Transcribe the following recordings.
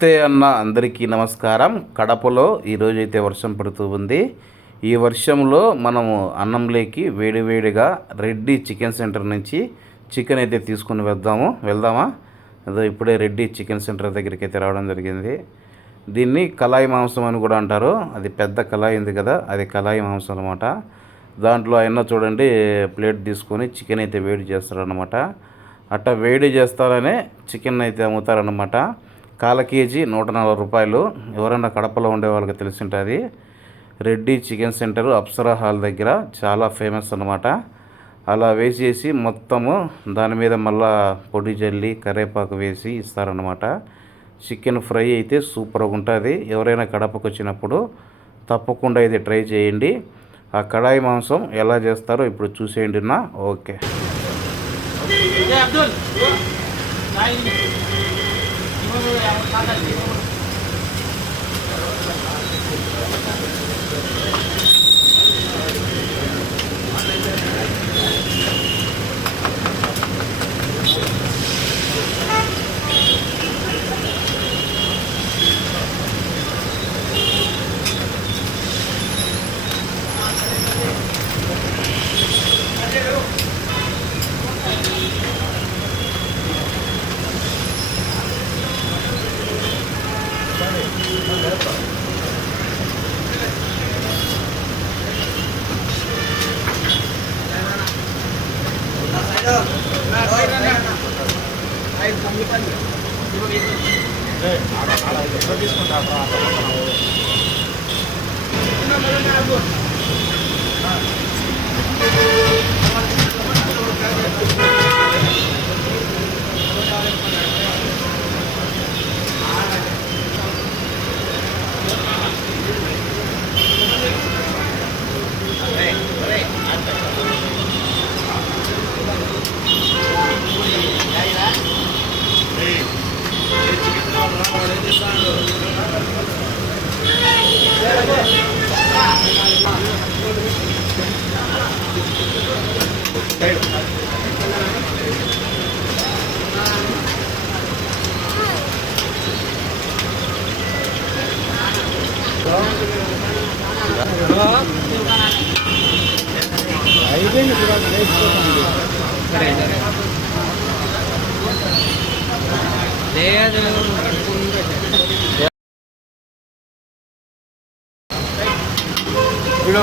నమస్తే అన్న, అందరికీ నమస్కారం. కడపలో ఈరోజైతే వర్షం పడుతూ ఉంది. ఈ వర్షంలో మనము అన్నంలోకి వేడివేడిగా రెడ్డి చికెన్ సెంటర్ నుంచి చికెన్ అయితే తీసుకుని వెళ్దామా? అదో ఇప్పుడే రెడ్డి చికెన్ సెంటర్ దగ్గరికి అయితే రావడం జరిగింది. దీన్ని కళాయి మాంసం అని కూడా అంటారు. అది పెద్ద కళాయి ఉంది కదా, అది కళాయి మాంసం అనమాట. దాంట్లో అయినా చూడండి, ప్లేట్ తీసుకొని చికెన్ అయితే వేడి చేస్తారనమాట. అట్లా వేడి చేస్తారనే చికెన్ అయితే అమ్ముతారనమాట. కాల కేజీ 140 రూపాయలు. ఎవరైనా కడపలో ఉండే వాళ్ళకి తెలిసి ఉంటుంది. Reddy chicken centre Apsara hall దగ్గర చాలా ఫేమస్ అనమాట. అలా వేసేసి మొత్తము దాని మీద మళ్ళా పొడి జల్లి కరివేపాకు వేసి ఇస్తారనమాట. చికెన్ ఫ్రై అయితే సూపర్గా ఉంటుంది. ఎవరైనా కడపకు వచ్చినప్పుడు తప్పకుండా అయితే ట్రై చేయండి. ఆ కడాయి మాంసం ఎలా చేస్తారో ఇప్పుడు చూసేయండి నా. ఓకే.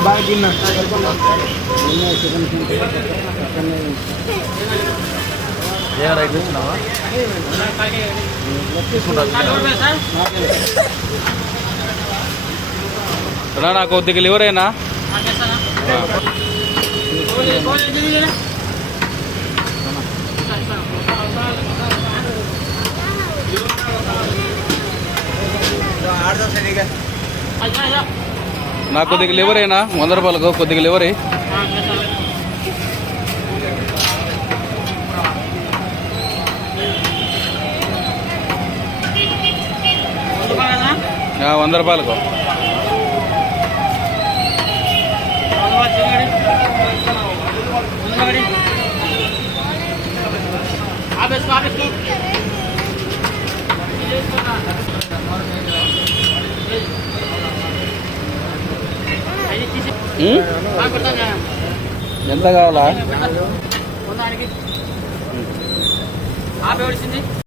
బాగా తిన్నా నాకు కొద్దిగా లివరేనా? నాకు కొద్దిగా లివరేనా? 100 రూపాయలకు కొద్దిగా లివరే. ₹100 100 రూపాయలకు. ఎంత కావాలా?